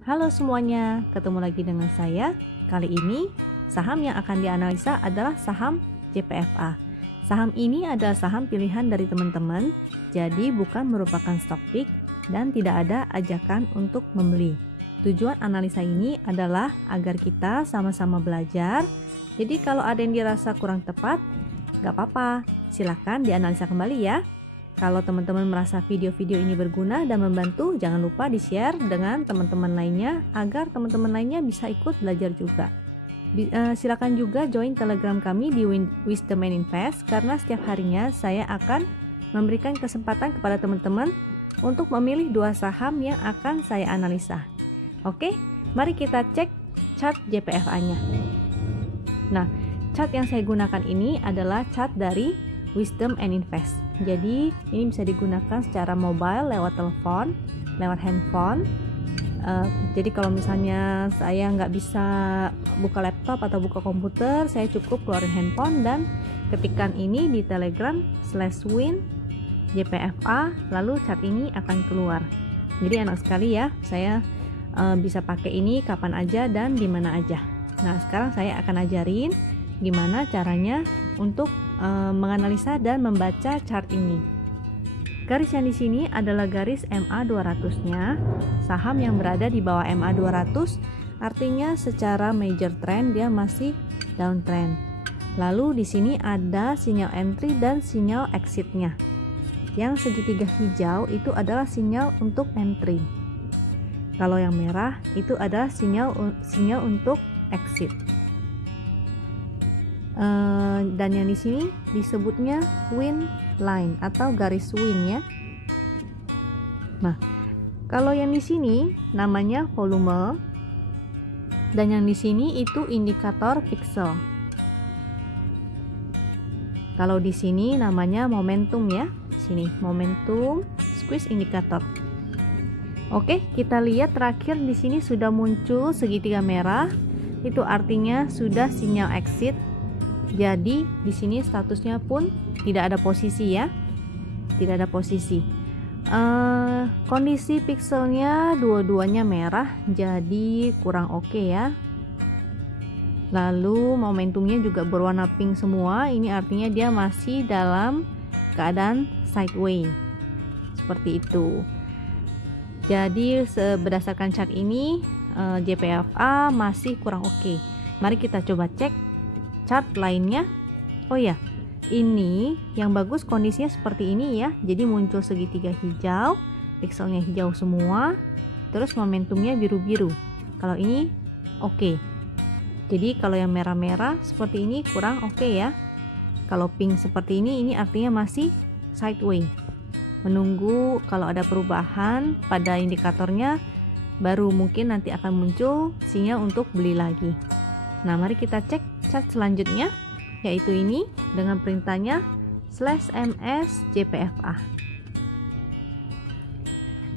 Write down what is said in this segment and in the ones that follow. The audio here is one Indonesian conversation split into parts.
Halo semuanya, ketemu lagi dengan saya. Kali ini saham yang akan dianalisa adalah saham JPFA. Saham ini adalah saham pilihan dari teman-teman, jadi bukan merupakan stock pick dan tidak ada ajakan untuk membeli. Tujuan analisa ini adalah agar kita sama-sama belajar. Jadi kalau ada yang dirasa kurang tepat, gak apa-apa, silahkan dianalisa kembali ya. Kalau teman-teman merasa video-video ini berguna dan membantu, jangan lupa di-share dengan teman-teman lainnya agar teman-teman lainnya bisa ikut belajar juga. Silakan juga join Telegram kami di Wisdom and Invest karena setiap harinya saya akan memberikan kesempatan kepada teman-teman untuk memilih dua saham yang akan saya analisa. Oke, mari kita cek chart JPFA-nya. Nah, chart yang saya gunakan ini adalah chart dari Wisdom and Invest. Jadi ini bisa digunakan secara mobile, lewat telepon, lewat handphone. Jadi kalau misalnya saya nggak bisa buka laptop atau buka komputer, saya cukup keluarin handphone dan ketikkan ini di Telegram /win JPFA, lalu chart ini akan keluar. Jadi enak sekali ya, saya bisa pakai ini kapan aja dan di mana aja. Nah, sekarang saya akan ajarin gimana caranya untuk menganalisa dan membaca chart ini. Garis yang di sini adalah garis MA 200-nya. Saham yang berada di bawah MA 200 artinya secara major trend dia masih downtrend. Lalu di sini ada sinyal entry dan sinyal exit-nya. Yang segitiga hijau itu adalah sinyal untuk entry. Kalau yang merah itu adalah sinyal untuk exit. Dan yang di sini disebutnya win line atau garis win ya. Nah, kalau yang di sini namanya volume dan yang di sini itu indikator pixel. Kalau di sini namanya momentum ya. Sini momentum squeeze indikator. Oke, kita lihat terakhir di sini sudah muncul segitiga merah. Itu artinya sudah sinyal exit. Jadi di sini statusnya pun tidak ada posisi ya, tidak ada posisi. Kondisi pixelnya dua-duanya merah, jadi kurang oke ya. Lalu momentumnya juga berwarna pink semua, ini artinya dia masih dalam keadaan sideways, seperti itu. Jadi berdasarkan chart ini JPFA masih kurang oke. Mari kita coba cek chart lainnya. Oh ya, ini yang bagus kondisinya seperti ini ya. Jadi muncul segitiga hijau, pixelnya hijau semua, terus momentumnya biru-biru. Kalau ini oke. Jadi kalau yang merah-merah seperti ini kurang oke ya. Kalau pink seperti ini artinya masih sideways. Menunggu kalau ada perubahan pada indikatornya, baru mungkin nanti akan muncul sinyal untuk beli lagi. Nah, mari kita cek chart selanjutnya, yaitu ini dengan perintahnya /ms JPFA.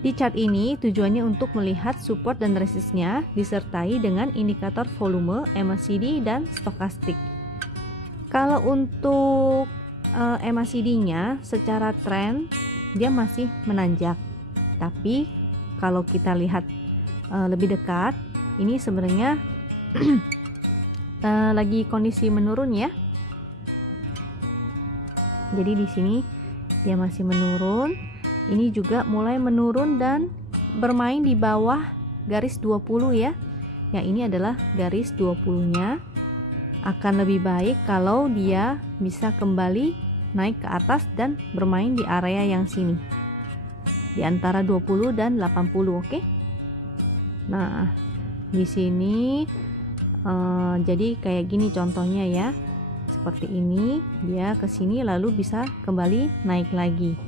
Di chart ini tujuannya untuk melihat support dan resistnya disertai dengan indikator volume, MACD dan stokastik. Kalau untuk MACD-nya secara tren dia masih menanjak. Tapi kalau kita lihat lebih dekat, ini sebenarnya lagi kondisi menurun ya. Jadi di sini dia masih menurun. Ini juga mulai menurun dan bermain di bawah garis 20 ya. Yang ini adalah garis 20-nya. Akan lebih baik kalau dia bisa kembali naik ke atas dan bermain di area yang sini. Di antara 20 dan 80, oke? Nah, di sini jadi kayak gini contohnya ya, seperti ini dia ke sini lalu bisa kembali naik lagi,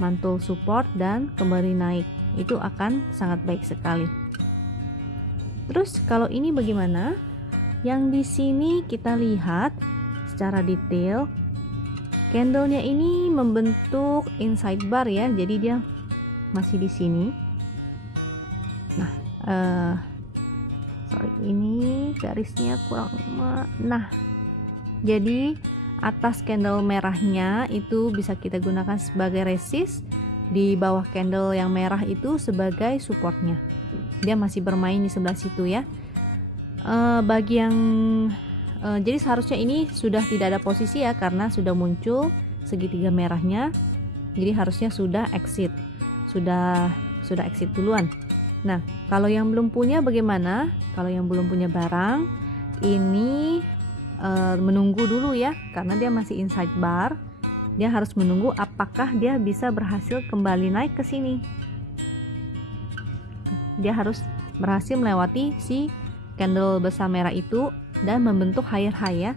mantul support dan kembali naik, itu akan sangat baik sekali. Terus kalau ini bagaimana? Yang di sini kita lihat secara detail, candlenya ini membentuk inside bar ya, jadi dia masih di sini. Nah, ini garisnya kurang. Nah, jadi atas candle merahnya itu bisa kita gunakan sebagai resist, di bawah candle yang merah itu sebagai supportnya. Dia masih bermain di sebelah situ ya. Bagi yang jadi seharusnya ini sudah tidak ada posisi ya, karena sudah muncul segitiga merahnya. Jadi harusnya sudah exit, sudah exit duluan. Nah, kalau yang belum punya bagaimana? Kalau yang belum punya barang, ini menunggu dulu ya, karena dia masih inside bar. Dia harus menunggu apakah dia bisa berhasil kembali naik ke sini. Dia harus berhasil melewati si candle besar merah itu dan membentuk higher high ya.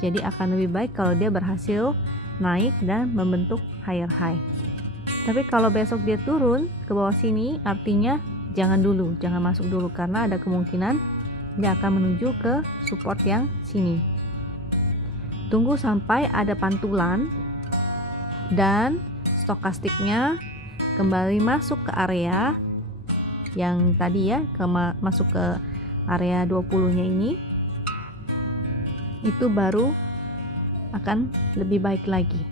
Jadi akan lebih baik kalau dia berhasil naik dan membentuk higher high. Tapi kalau besok dia turun ke bawah sini, artinya jangan masuk dulu, karena ada kemungkinan dia akan menuju ke support yang sini. Tunggu sampai ada pantulan dan stokastiknya kembali masuk ke area yang tadi ya, masuk ke area 20-nya ini, itu baru akan lebih baik lagi.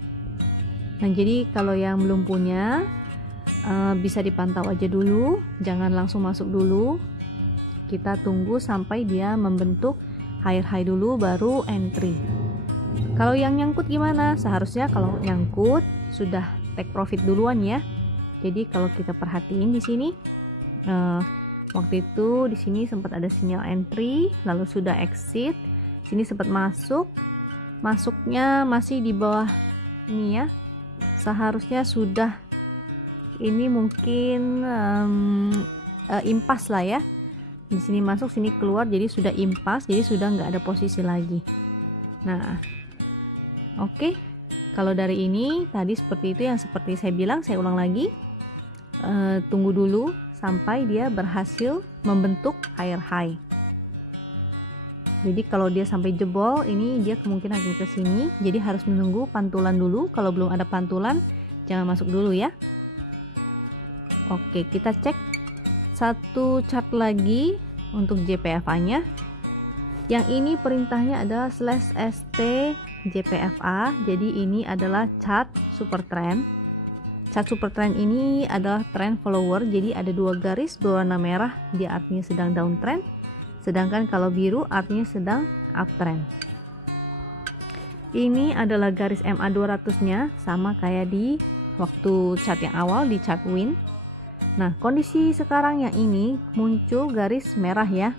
Nah, jadi kalau yang belum punya bisa dipantau aja dulu, jangan langsung masuk dulu. Kita tunggu sampai dia membentuk higher high dulu baru entry. Kalau yang nyangkut gimana? Seharusnya kalau nyangkut sudah take profit duluan ya. Jadi kalau kita perhatiin di sini, waktu itu di sini sempat ada sinyal entry, lalu sudah exit. Sini sempat masuknya masih di bawah ini ya. Seharusnya sudah ini mungkin impas lah ya. Di sini masuk, sini keluar, jadi sudah impas, jadi sudah nggak ada posisi lagi. Nah, oke. Kalau dari ini tadi seperti itu, yang seperti saya bilang, saya ulang lagi, tunggu dulu sampai dia berhasil membentuk higher high. Jadi kalau dia sampai jebol, ini dia kemungkinan akan ke sini. Jadi harus menunggu pantulan dulu. Kalau belum ada pantulan, jangan masuk dulu ya. Oke, kita cek satu chart lagi untuk JPFA-nya. Yang ini perintahnya adalah /ST JPFA. Jadi ini adalah chart super trend. Chart super trend ini adalah trend follower. Jadi ada dua garis berwarna merah, dia artinya sedang downtrend. Sedangkan kalau biru artinya sedang uptrend. Ini adalah garis MA 200-nya, sama kayak di waktu chart yang awal di chart win. Nah, kondisi sekarang yang ini muncul garis merah ya.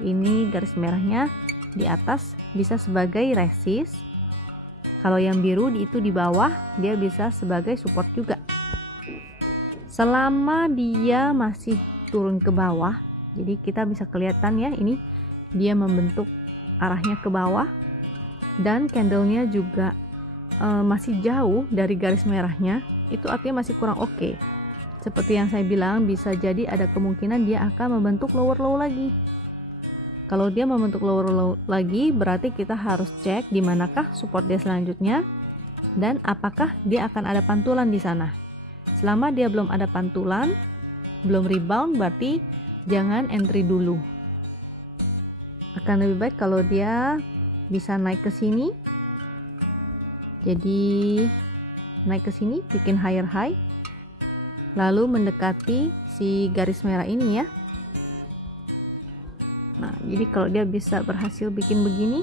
Ini garis merahnya di atas bisa sebagai resist. Kalau yang biru itu di bawah, dia bisa sebagai support juga. Selama dia masih turun ke bawah, jadi kita bisa kelihatan ya, ini dia membentuk arahnya ke bawah dan candlenya juga masih jauh dari garis merahnya. Itu artinya masih kurang oke. Seperti yang saya bilang, bisa jadi ada kemungkinan dia akan membentuk lower low lagi. Kalau dia membentuk lower low lagi, berarti kita harus cek di manakah support dia selanjutnya dan apakah dia akan ada pantulan di sana. Selama dia belum ada pantulan, belum rebound, berarti jangan entry dulu. Akan lebih baik kalau dia bisa naik ke sini. Jadi naik ke sini, bikin higher high, lalu mendekati si garis merah ini ya. Nah, jadi kalau dia bisa berhasil bikin begini,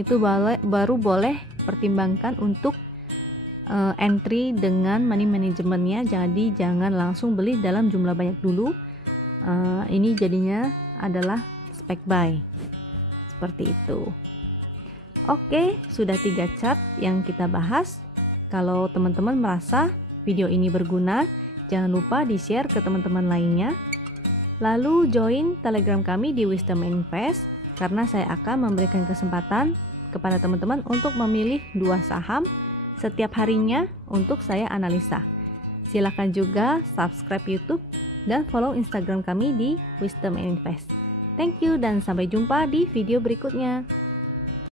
itu baru boleh pertimbangkan untuk entry dengan money managementnya. Jadi jangan langsung beli dalam jumlah banyak dulu. Ini jadinya adalah spec buy seperti itu. Oke, sudah 3 chart yang kita bahas. Kalau teman-teman merasa video ini berguna, jangan lupa di-share ke teman-teman lainnya. Lalu join Telegram kami di Wisdom Invest, karena saya akan memberikan kesempatan kepada teman-teman untuk memilih 2 saham setiap harinya untuk saya analisa. Silakan juga subscribe YouTube dan follow Instagram kami di Wisdom Invest. Thank you dan sampai jumpa di video berikutnya.